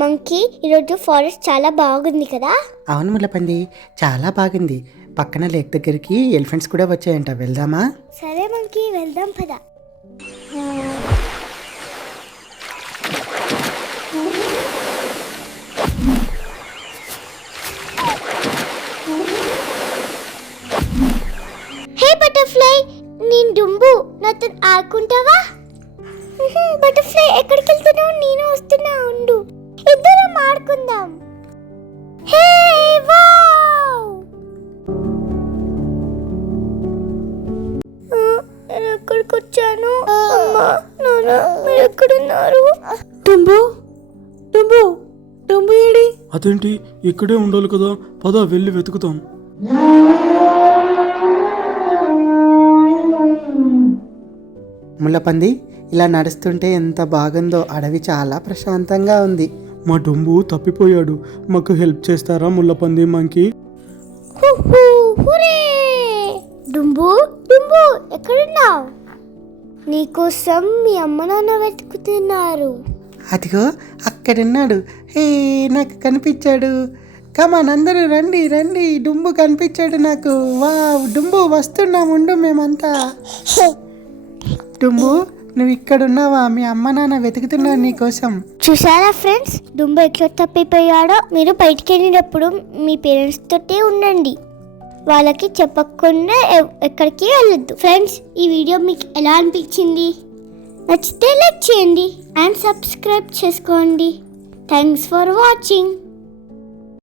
Monkey, ఈరోజు forest చాలా బాగుంది కదా. అవును ముల్లపంది, చాలా బాగుంది. పక్కన లేక్ దగ్గరికి ఎలిఫెంట్స్ కూడా వచ్చాయంట, వెళ్దామా? సరే మంకీ, వెళ్దాం పద. హే బటర్ఫ్లై, నేను డుంబు, నాతో ఆడుకుంటావా? బటర్ఫ్లై, ఎక్కడికి వెళ్తున్నావు? నేను వస్తున్నా, ఉండు, ఇద్దరం ఆడుకుందాం. హే వావ్! నేను ఎక్కడికి వచ్చాను? అమ్మా నాన్న, మీరు ఎక్కడున్నారు? డుంబు డుంబు డుంబు ఏడి? అదేంటి, ఇక్కడే ఉండాలి కదా, పద వెళ్ళి వెతుకుతాం. ముల్లపంది, ఇలా నడుస్తుంటే ఎంత బాగుందో. అడవి చాలా ప్రశాంతంగా ఉంది. మా డుంబు తప్పిపోయాడు, మాకు హెల్ప్ చేస్తారా ముల్లపంది మంకీ? హుహు, హురే! డుంబు డుంబు, ఎక్కడున్నావు? నీకోసం మీ అమ్మ నాన్న వెతుకుతున్నారు. అదిగో అక్కడున్నాడు. హే, నాకు కనిపించాడు. కమాన్, అందరూ రండి రండి, డుంబు కనిపించాడు నాకు. వావ్, డుంబు వస్తున్నాం, ఉండు మేమంతా. డుంబు, నువ్వు ఇక్కడున్నావా? మీ అమ్మ నాన్న వెతుకుతున్నారు నీకోసం. చూసారా ఫ్రెండ్స్, డుంబు ఎట్లా తప్పిపోయాడో? మీరు బయటికి వెళ్ళినప్పుడు మీ పేరెంట్స్ తోటే ఉండండి, వాళ్ళకి చెప్పకుండా ఎక్కడికి వెళ్ళొద్దు. ఫ్రెండ్స్, ఈ వీడియో మీకు ఎలా అనిపించింది? నచ్చితే లైక్ చేయండి అండ్ సబ్స్క్రైబ్ చేసుకోండి. Thanks for watching.